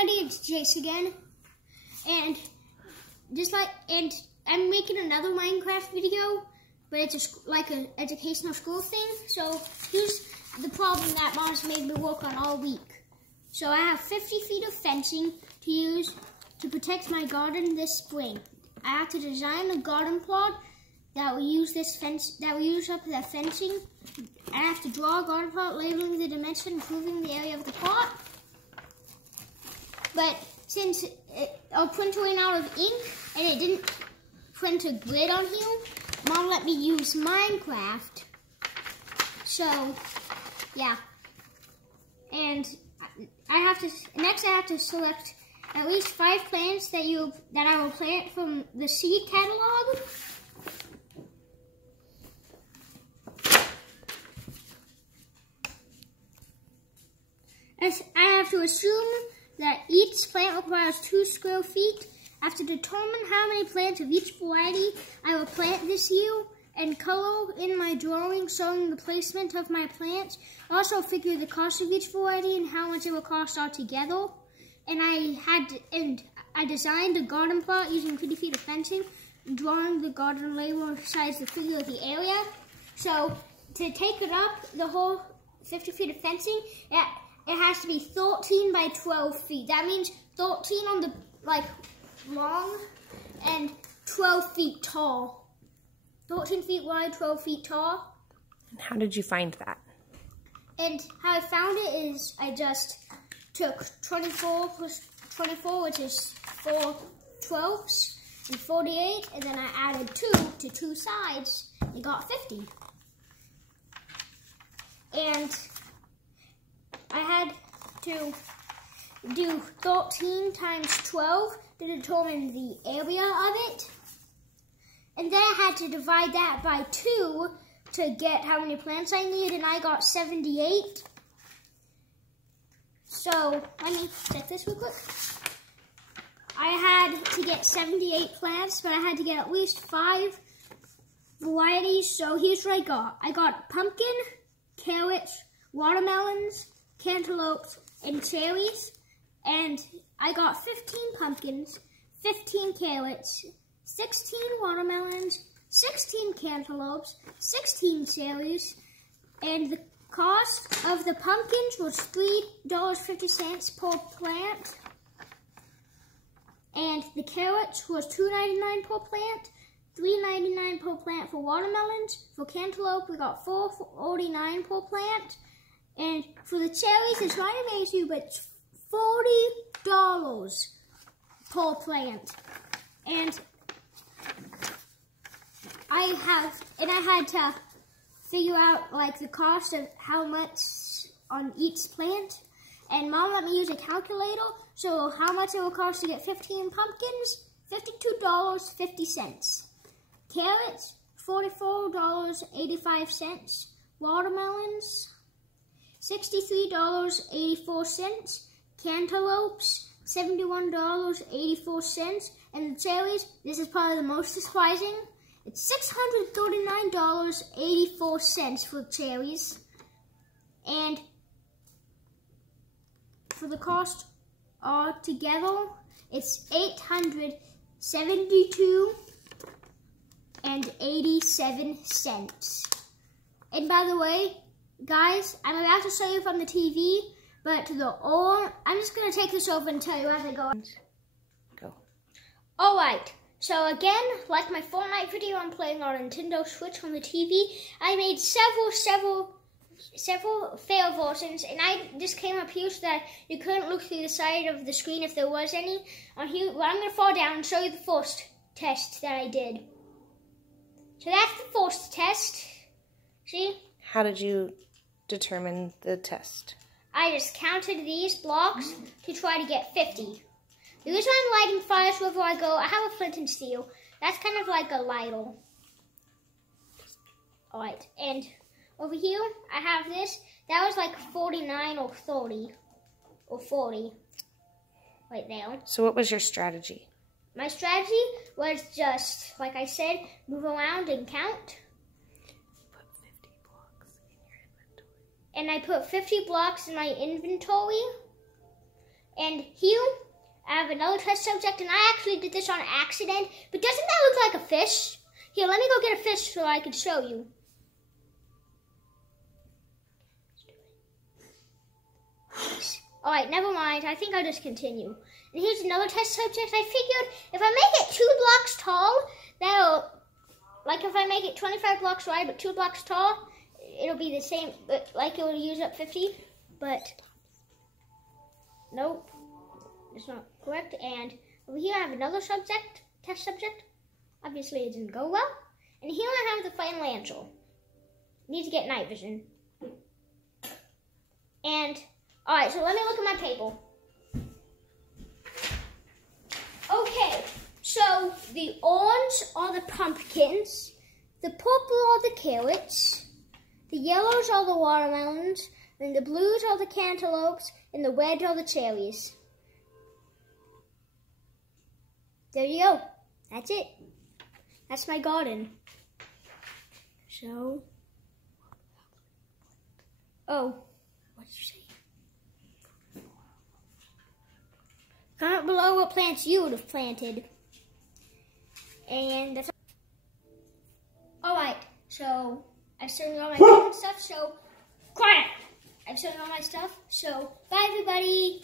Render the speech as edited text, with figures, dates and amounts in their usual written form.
everybody, it's Jace again, and I'm making another Minecraft video, but it's like an educational school thing. So here's the problem that Mom's made me work on all week. So I have 50 feet of fencing to use to protect my garden this spring. I have to design a garden plot that will use up the fencing. I have to draw a garden plot, labeling the dimension, improving the area of the plot. But since our printer ran out of ink and it didn't print a grid on here, Mom let me use Minecraft. So, yeah. And next I have to select at least 5 plants that I will plant from the seed catalog. I have to assume that each plant requires 2 square feet. I have to determine how many plants of each variety I will plant this year and color in my drawing showing the placement of my plants. Also figure the cost of each variety and how much it will cost altogether. And I designed a garden plot using 50 feet of fencing, drawing the garden label besides the figure of the area. So to take it up, the whole 50 feet of fencing, it has to be 13 by 12 feet. That means 13 on the long and 12 feet tall. 13 feet wide, 12 feet tall. And how did you find that? And how I found it is I just took 24 plus 24, which is 4 12s, and 48, and then I added 2 to 2 sides and got 50. And I had to do 13 times 12 to determine the area of it. And then I had to divide that by 2 to get how many plants I need, and I got 78. So, let me check this real quick. I had to get 78 plants, but I had to get at least 5 varieties. So here's what I got. I got pumpkin, carrots, watermelons, cantaloupes, and cherries. And I got 15 pumpkins, 15 carrots, 16 watermelons, 16 cantaloupes, 16 cherries, and the cost of the pumpkins was $3.50 per plant, and the carrots was $2.99 per plant, $3.99 per plant for watermelons. For cantaloupe, we got $4.49 per plant, and for the cherries, it's might amaze you, but it's $40 per plant. And I had to figure out the cost of how much on each plant. And Mom let me use a calculator. So how much it will cost to get 15 pumpkins? $52.50. Carrots, $44.85. Watermelons, $63.84. Cantaloupes, $71.84. And the cherries, this is probably the most surprising, it's $639.84 for cherries. And for the cost altogether, it's $872.87. And by the way, guys, I'm about to show you from the TV, but I'm just going to take this over and tell you as I go. Alright, so again, like my Fortnite video, I'm playing on Nintendo Switch on the TV. I made several fail versions, and I just came up here so that you couldn't look through the side of the screen if there was any. On here, well, I'm going to fall down and show you the first test that I did. So that's the first test. See? How did you determine the test? I just counted these blocks to try to get 50. The reason I'm lighting fires wherever I go, I have a flint and steel. That's kind of like a lighter. Alright, and over here, I have this. That was like 49 or 30 or 40 right there. So what was your strategy? My strategy was just, like I said, move around and count. Put 50 blocks in your inventory. And I put 50 blocks in my inventory. And here, I have another test subject, and I actually did this on accident. But doesn't that look like a fish? Here, let me go get a fish so I can show you. Alright, never mind. I think I'll just continue. And here's another test subject. I figured if I make it 2 blocks tall, that'll, like if I make it 25 blocks wide but 2 blocks tall, it'll be the same, but like it will use up 50. But, nope, it's not correct. And over here I have another subject, test subject. Obviously it didn't go well. And here I have the final answer. Need to get night vision. And, alright, so let me look at my table. Okay, so the orange are the pumpkins, the purple are the carrots, the yellows are the watermelons, and the blues are the cantaloupes, and the red are the cherries. There you go. That's it. That's my garden. So, oh, what did you say? Comment below what plants you would have planted. And that's alright, so I've shown you all my favorite stuff, so quiet! I've shown you all my stuff, so bye everybody!